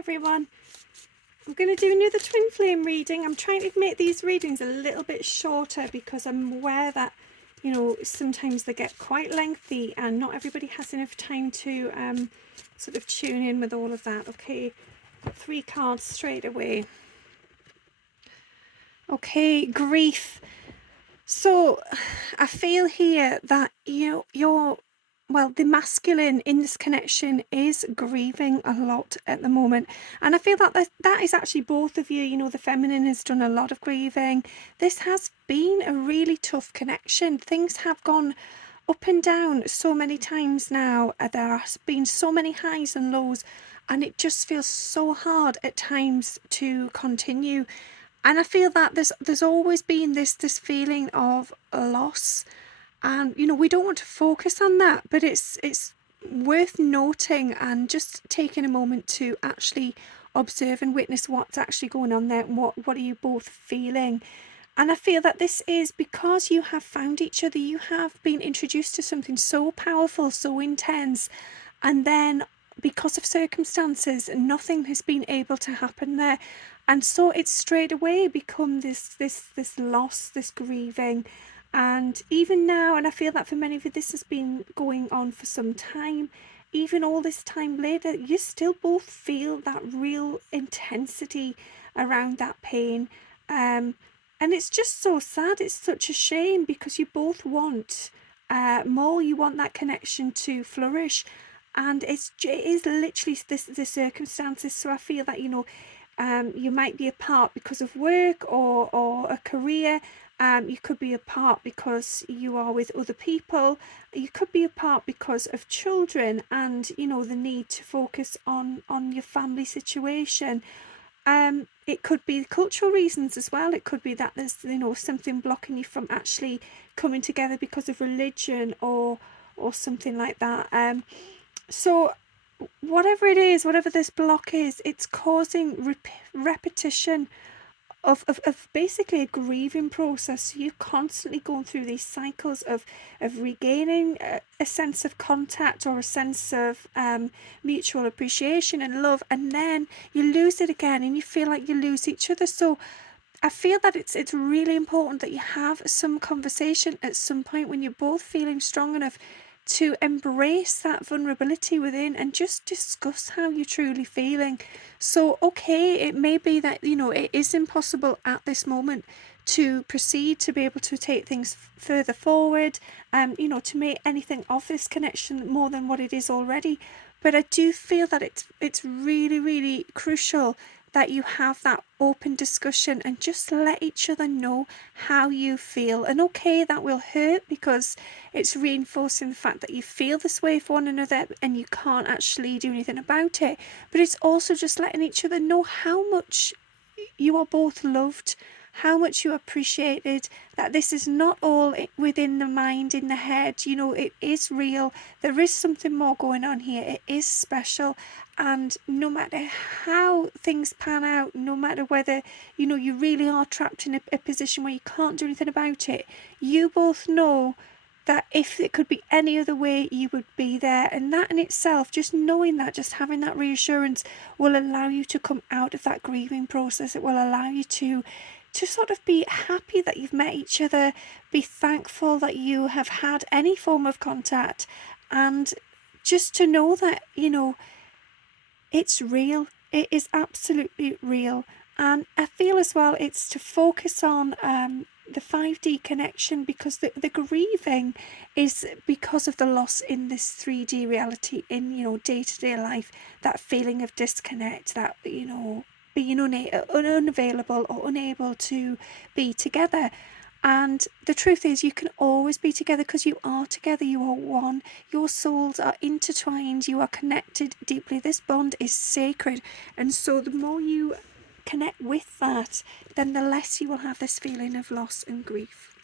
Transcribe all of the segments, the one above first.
everyone. I'm going to do another twin flame reading. I'm trying to make these readings a little bit shorter because I'm aware that, you know, sometimes they get quite lengthy and not everybody has enough time to sort of tune in with all of that. Okay, got 3 cards straight away. Okay, grief. So I feel here that the masculine in this connection is grieving a lot at the moment. And I feel that is actually both of you. You know, the feminine has done a lot of grieving. This has been a really tough connection. Things have gone up and down so many times now. There has been so many highs and lows, and it just feels so hard at times to continue. And I feel that there's always been this feeling of loss, and you know, we don't want to focus on that, but it's worth noting and just taking a moment to actually observe and witness what's actually going on there, and what are you both feeling. And I feel that this is because you have found each other, you have been introduced to something so powerful, so intense, and then because of circumstances nothing has been able to happen there, and so it's straight away become this loss, this grieving. And even now, and I feel that for many of you this has been going on for some time, even all this time later, you still both feel that real intensity around that pain. And it's just so sad. It's such a shame because you both want more. You want that connection to flourish, and it is literally the circumstances. So I feel that, you know, you might be apart because of work or a career. You could be apart because you are with other people. You could be apart because of children and, you know, the need to focus on your family situation. It could be cultural reasons as well. It could be that there's, you know, something blocking you from actually coming together because of religion or something like that. So whatever it is, whatever this block is, it's causing repetition of basically a grieving process. So you're constantly going through these cycles of regaining a sense of contact or a sense of mutual appreciation and love, and then you lose it again and you feel like you lose each other. So I feel that it's really important that you have some conversation at some point when you're both feeling strong enough to embrace that vulnerability within and just discuss how you're truly feeling. So, okay, it may be that, you know, it is impossible at this moment to proceed, to be able to take things further forward, you know, to make anything of this connection more than what it is already. But I do feel that it's really, really crucial that you have that open discussion and just let each other know how you feel. And okay, that will hurt because it's reinforcing the fact that you feel this way for one another and you can't actually do anything about it. But it's also just letting each other know how much you are both loved, how much you appreciated, that this is not all within the mind, in the head. You know, it is real. There is something more going on here. It is special. And no matter how things pan out, no matter whether, you know, you really are trapped in a position where you can't do anything about it, you both know that if it could be any other way, you would be there. And that in itself, just knowing that, just having that reassurance, will allow you to come out of that grieving process. It will allow you to sort of be happy that you've met each other, be thankful that you have had any form of contact, and just to know that, you know, it's real. It is absolutely real. And I feel as well it's to focus on the 5D connection, because the grieving is because of the loss in this 3D reality, in, you know, day-to-day life, that feeling of disconnect, that, you know, being unavailable or unable to be together. And the truth is, you can always be together because you are together, you are one, your souls are intertwined, you are connected deeply. This bond is sacred, and so the more you connect with that, then the less you will have this feeling of loss and grief.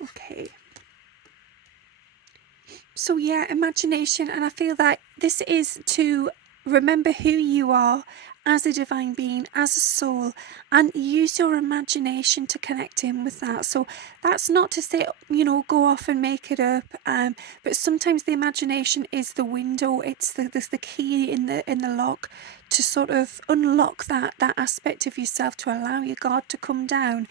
Okay. So yeah, imagination, and I feel that this is to remember who you are as a divine being, as a soul, and use your imagination to connect in with that. So that's not to say, go off and make it up, but sometimes the imagination is the window. It's the key in the lock to sort of unlock that aspect of yourself, to allow your God to come down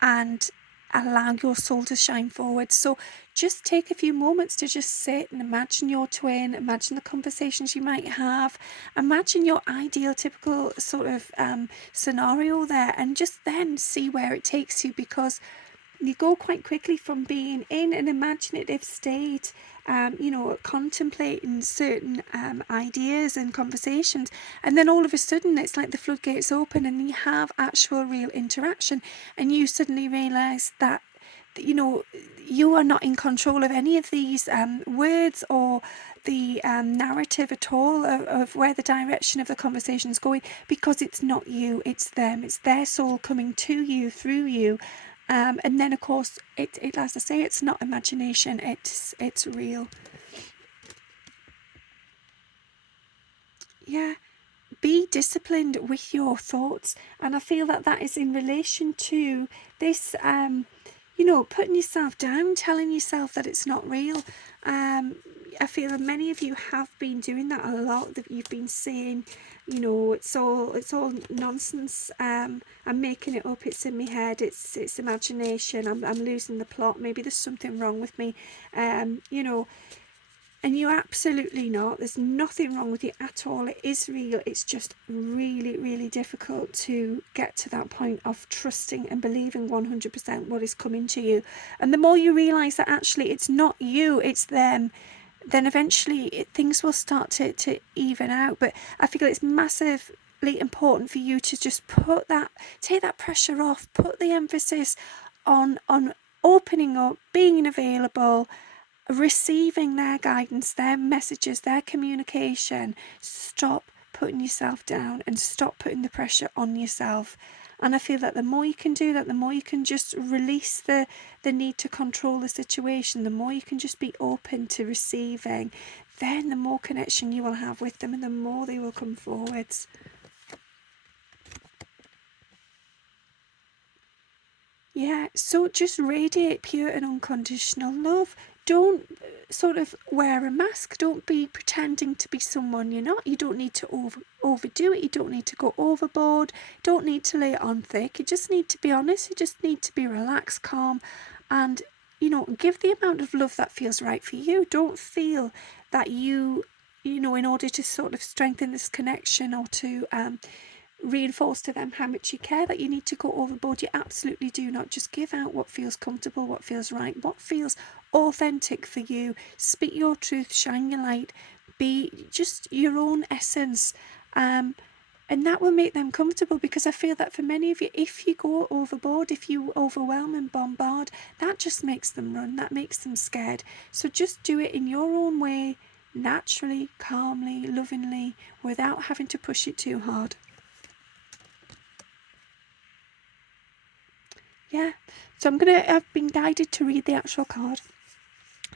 and allow your soul to shine forward. So just take a few moments to just sit and imagine your twin, imagine the conversations you might have, imagine your ideal typical sort of scenario there, and just then see where it takes you, because you go quite quickly from being in an imaginative state, contemplating certain ideas and conversations, and then all of a sudden it's like the floodgates open and you have actual real interaction, and you suddenly realise that you are not in control of any of these words or the narrative at all of where the direction of the conversation is going, because it's not you, it's them, it's their soul coming to you through you. And then of course it as I say, it's not imagination, it's real. Yeah, be disciplined with your thoughts, and I feel that is in relation to this putting yourself down, telling yourself that it's not real. I feel that many of you have been doing that a lot, that you've been saying, it's all nonsense, I'm making it up, it's in my head, it's imagination, I'm losing the plot, maybe there's something wrong with me, and you're absolutely not. There's nothing wrong with you at all. It is real. It's just really, really difficult to get to that point of trusting and believing 100% what is coming to you. And the more you realise that actually it's not you, it's them, then eventually things will start to even out. But I feel it's massively important for you to just take that pressure off, put the emphasis on opening up, being available, receiving their guidance, their messages, their communication. Stop putting yourself down and stop putting the pressure on yourself. And I feel that the more you can do that, the more you can just release the need to control the situation, the more you can just be open to receiving, then the more connection you will have with them and the more they will come forwards. Yeah, so just radiate pure and unconditional love. Don't sort of wear a mask. Don't be pretending to be someone you're not. You don't need to overdo it. You don't need to go overboard. Don't need to lay it on thick. You just need to be honest. You just need to be relaxed, calm, and give the amount of love that feels right for you. Don't feel that you in order to sort of strengthen this connection or to reinforce to them how much you care, that you need to go overboard. You absolutely do not. Just give out what feels comfortable, what feels right, what feels authentic for you. Speak your truth, shine your light, be just your own essence, and that will make them comfortable, because I feel that for many of you, if you go overboard, if you overwhelm and bombard, that just makes them run, that makes them scared. So just do it in your own way, naturally, calmly, lovingly, without having to push it too hard. Yeah, so I've been guided to read the actual card.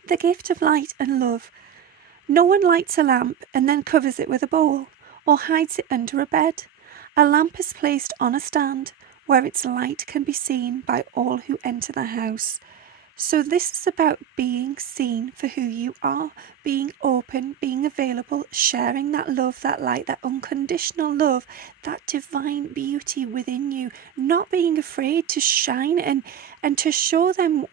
The gift of light and love. No one lights a lamp and then covers it with a bowl or hides it under a bed. A lamp is placed on a stand where its light can be seen by all who enter the house. So this is about being seen for who you are, being open, being available, sharing that love, that light, that unconditional love, that divine beauty within you, not being afraid to shine and to show them,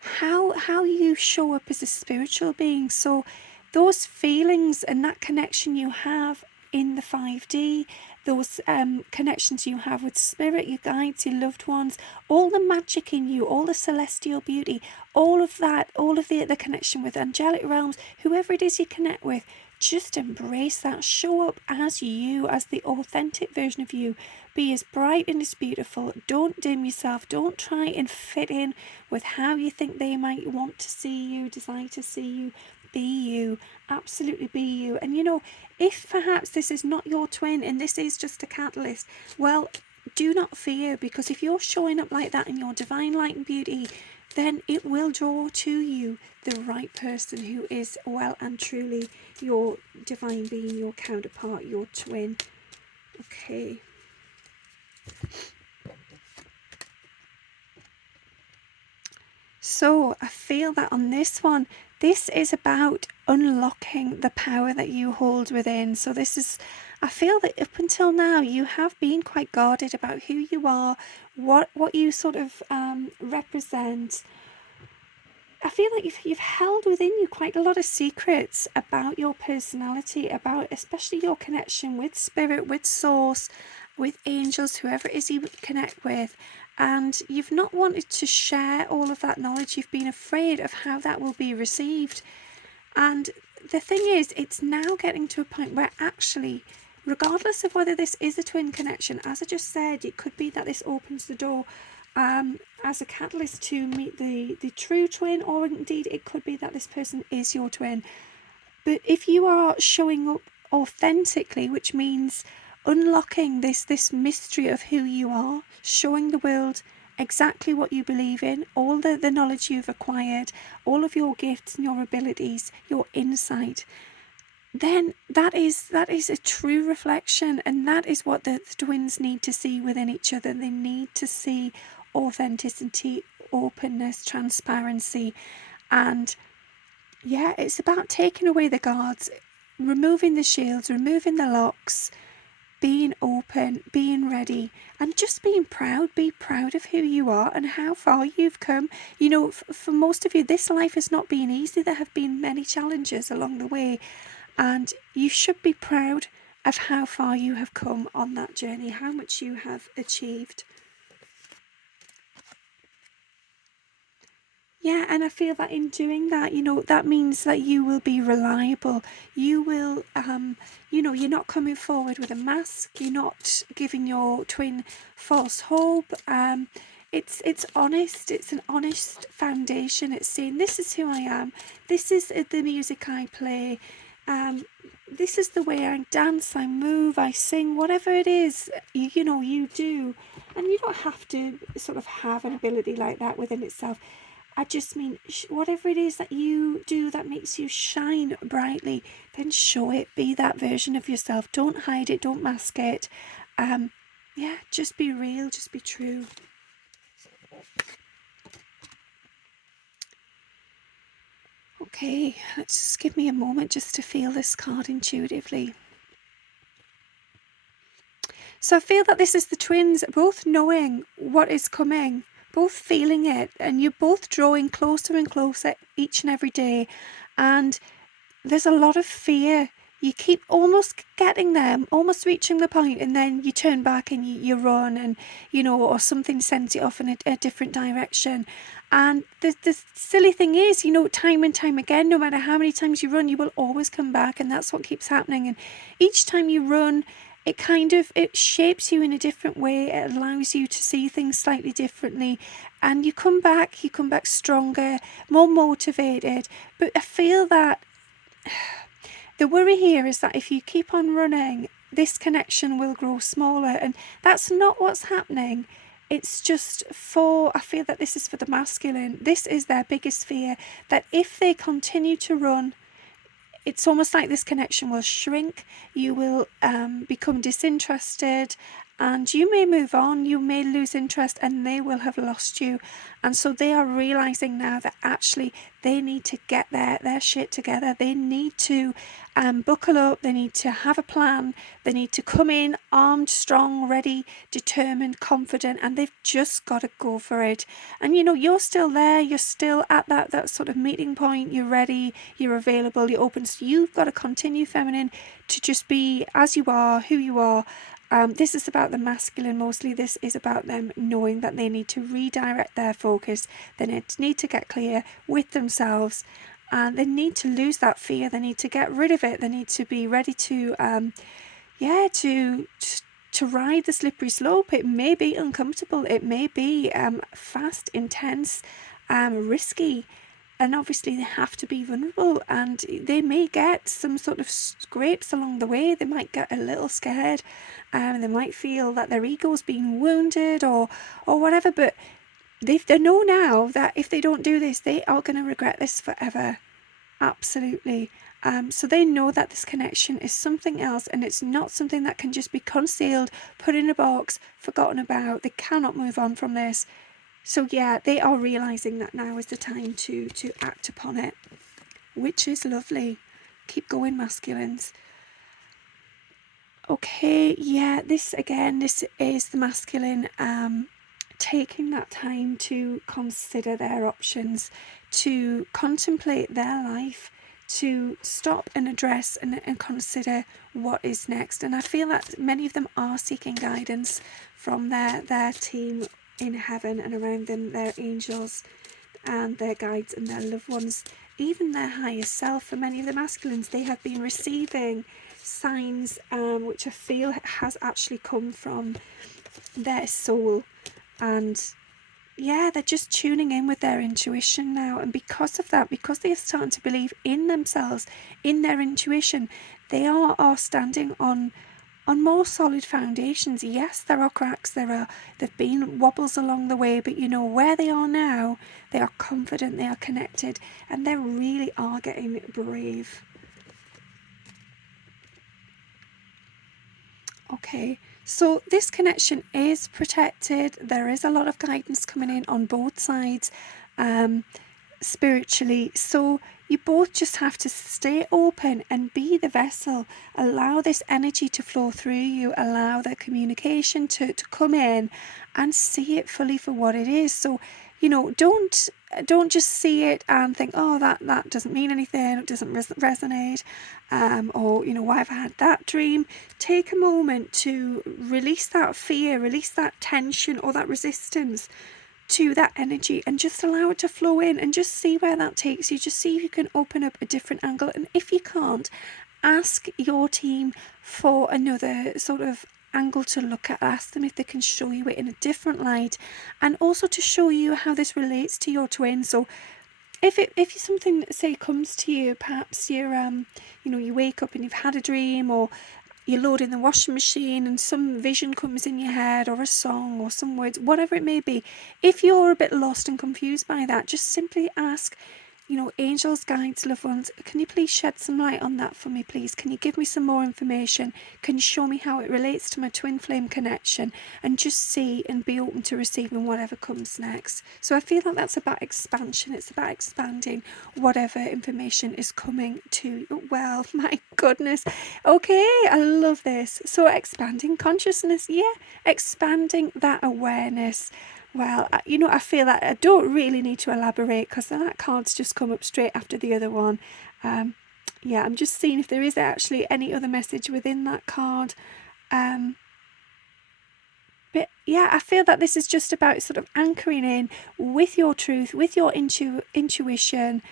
how you show up as a spiritual being. So those feelings and that connection you have in the 5D, those connections you have with spirit, your guides, your loved ones, all the magic in you, all the celestial beauty, all of that, all of the connection with angelic realms, whoever it is you connect with, just embrace that. Show up as you, as the authentic version of you. Be as bright and as beautiful. Don't dim yourself. Don't try and fit in with how you think they might want to see you, desire to see you. Be you. Absolutely be you. And if perhaps this is not your twin and this is just a catalyst, well, do not fear, because if you're showing up like that in your divine light and beauty, then it will draw to you the right person who is well and truly your divine being, your counterpart, your twin. Okay. So I feel that on this one, this is about unlocking the power that you hold within. So I feel that up until now, you have been quite guarded about who you are, what you sort of represent. I feel like you've held within you quite a lot of secrets about your personality, about especially your connection with spirit, with source, with angels, whoever it is you connect with. And you've not wanted to share all of that knowledge. You've been afraid of how that will be received. And the thing is, it's now getting to a point where actually, regardless of whether this is a twin connection, as I just said, it could be that this opens the door as a catalyst to meet the true twin, or indeed it could be that this person is your twin. But if you are showing up authentically, which means unlocking this mystery of who you are, showing the world exactly what you believe in, all the knowledge you've acquired, all of your gifts and your abilities, your insight, then that is a true reflection, and that is what the twins need to see within each other. They need to see authenticity, openness, transparency, and yeah, it's about taking away the guards, removing the shields, removing the locks, being open, being ready, and just being proud. Be proud of who you are and how far you've come. You know, for most of you, this life has not been easy. There have been many challenges along the way, and you should be proud of how far you have come on that journey, how much you have achieved. Yeah, and I feel that in doing that, you know, that means that you will be reliable. You will, you know, you're not coming forward with a mask. You're not giving your twin false hope. It's honest. It's an honest foundation. It's saying, this is who I am. This is the music I play. This is the way I dance, I move, I sing, whatever it is, you know, you do. And you don't have to sort of have an ability like that within itself. I just mean, whatever it is that you do that makes you shine brightly, then show it. Be that version of yourself. Don't hide it. Don't mask it. Yeah, just be real. Just be true. Okay, let's just give me a moment just to feel this card intuitively. So I feel that this is the twins both knowing what is coming, both feeling it, and you're both drawing closer and closer each and every day. And there's a lot of fear. You keep almost getting them, almost reaching the point, and then you turn back and you run, and you know, or something sends you off in a different direction. And the silly thing is, you know, time and time again, no matter how many times you run, you will always come back, and that's what keeps happening. And each time you run, it shapes you in a different way. It allows you to see things slightly differently, and you come back stronger, more motivated. But I feel that the worry here is that if you keep on running, this connection will grow smaller, and that's not what's happening. It's just I feel that this is for the masculine. This is their biggest fear, that if they continue to run, it's almost like this connection will shrink. You will become disinterested, and you may move on, you may lose interest, and they will have lost you. And so they are realizing now that actually they need to get their shit together. They need to buckle up. They need to have a plan. They need to come in armed, strong, ready, determined, confident, and they've just got to go for it. And you know, you're still there. You're still at that sort of meeting point. You're ready. You're available. You're open. So you've got to continue, feminine, to just be as you are, who you are. This is about the masculine mostly. This is about them knowing that they need to redirect their focus. They need to get clear with themselves, and they need to lose that fear. They need to get rid of it. They need to be ready to ride the slippery slope. It may be uncomfortable. It may be fast, intense, risky. And obviously they have to be vulnerable, and they may get some sort of scrapes along the way. They might get a little scared, and they might feel that their ego's being wounded or whatever. But they know now that if they don't do this, they are going to regret this forever. Absolutely. So they know that this connection is something else, and it's not something that can just be concealed, put in a box, forgotten about. They cannot move on from this. So yeah, they are realising that now is the time to act upon it, which is lovely. Keep going, masculines. Okay, yeah, this is the masculine taking that time to consider their options, to contemplate their life, to stop and address and consider what is next. And I feel that many of them are seeking guidance from their team in heaven and around them, their angels and their guides and their loved ones, even their higher self. For many of the masculines, they have been receiving signs which I feel has actually come from their soul, and yeah, they're just tuning in with their intuition now. And because of that, because they are starting to believe in themselves, in their intuition, they are standing on more solid foundations. Yes, there are cracks, there've been wobbles along the way, but you know where they are now, they are confident, they are connected, and they really are getting brave. Okay, so this connection is protected. There is a lot of guidance coming in on both sides, spiritually. So you both just have to stay open and be the vessel. Allow this energy to flow through you. Allow the communication to come in and see it fully for what it is. So, you know, don't just see it and think, oh, that doesn't mean anything, it doesn't resonate, or, you know, why have I had that dream? Take a moment to release that fear, release that tension or that resistance to that energy, and just allow it to flow in and just see where that takes you. Just see if you can open up a different angle, and if you can't, ask your team for another sort of angle to look at. Ask them if they can show you it in a different light, and also to show you how this relates to your twin. So if something, say, comes to you, perhaps you're you know, you wake up and you've had a dream, or you're loading the washing machine and some vision comes in your head, or a song or some words, whatever it may be. If you're a bit lost and confused by that, just simply ask, you know, angels, guides, loved ones, can you please shed some light on that for me, please? Can you give me some more information? Can you show me how it relates to my twin flame connection? And just see and be open to receiving whatever comes next. So I feel like that's about expansion. It's about expanding whatever information is coming to you. Well, my goodness. Okay, I love this. So expanding consciousness, yeah, expanding that awareness. Well, you know, I feel that I don't really need to elaborate, because that card's just come up straight after the other one. Yeah, I'm just seeing if there is actually any other message within that card. But yeah, I feel that this is just about sort of anchoring in with your truth, with your intuition.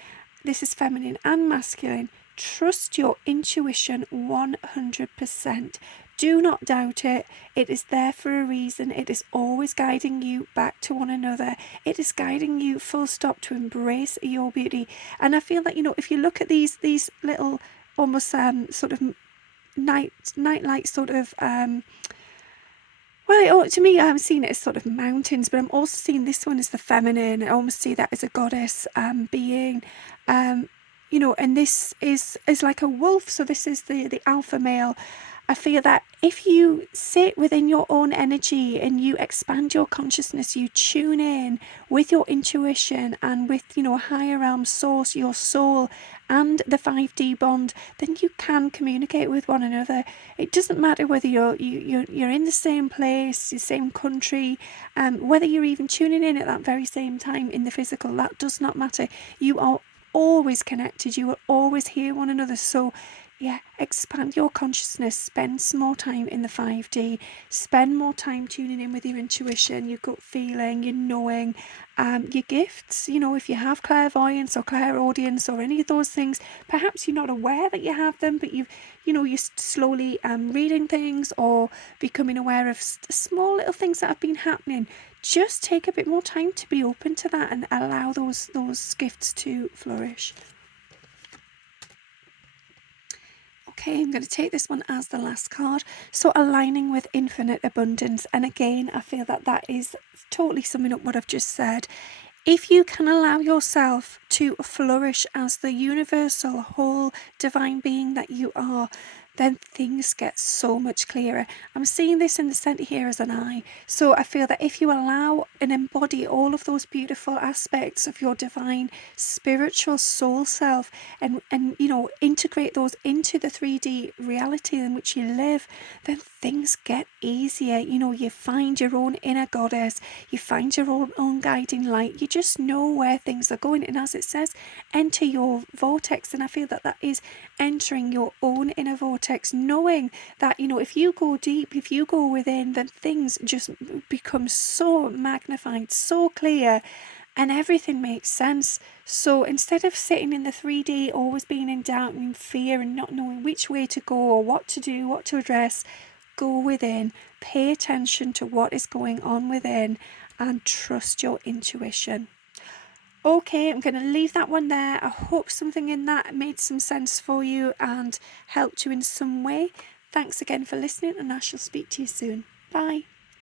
This is feminine and masculine. Trust your intuition 100%. Do not doubt it. It is there for a reason. It is always guiding you back to one another. It is guiding you full stop to embrace your beauty. And I feel that, you know, if you look at these little almost sort of night-like sort of well, to me, I'm seeing it as sort of mountains, but I'm also seeing this one as the feminine. I almost see that as a goddess being, you know, and this is like a wolf. So this is the alpha male. I feel that if you sit within your own energy and you expand your consciousness, you tune in with your intuition and with, you know, a higher realm source, your soul, and the 5D bond, then you can communicate with one another. It doesn't matter whether you're in the same place, the same country, whether you're even tuning in at that very same time in the physical. That does not matter. You are always connected. You will always hear one another. So yeah, expand your consciousness, spend some more time in the 5D, spend more time tuning in with your intuition, your gut feeling, your knowing, your gifts. You know, if you have clairvoyance or clairaudience or any of those things, perhaps you're not aware that you have them, but you're slowly reading things or becoming aware of small little things that have been happening. Just take a bit more time to be open to that and allow those gifts to flourish. Okay, I'm going to take this one as the last card. So aligning with infinite abundance. And again, I feel that is totally summing up what I've just said. If you can allow yourself to flourish as the universal, whole, divine being that you are, then things get so much clearer. I'm seeing this in the centre here as an eye. So I feel that if you allow and embody all of those beautiful aspects of your divine spiritual soul self and integrate those into the 3D reality in which you live, then things get easier. You find your own inner goddess, you find your own guiding light, you just know where things are going. And as it says, enter your vortex. And I feel that that is entering your own inner vortex, knowing that if you go deep, if you go within, then things just become so magnified, so clear, and everything makes sense. So instead of sitting in the 3D, always being in doubt and in fear and not knowing which way to go or what to do, what to address, go within, pay attention to what is going on within, and trust your intuition. Okay, I'm going to leave that one there. I hope something in that made some sense for you and helped you in some way. Thanks again for listening, and I shall speak to you soon. Bye.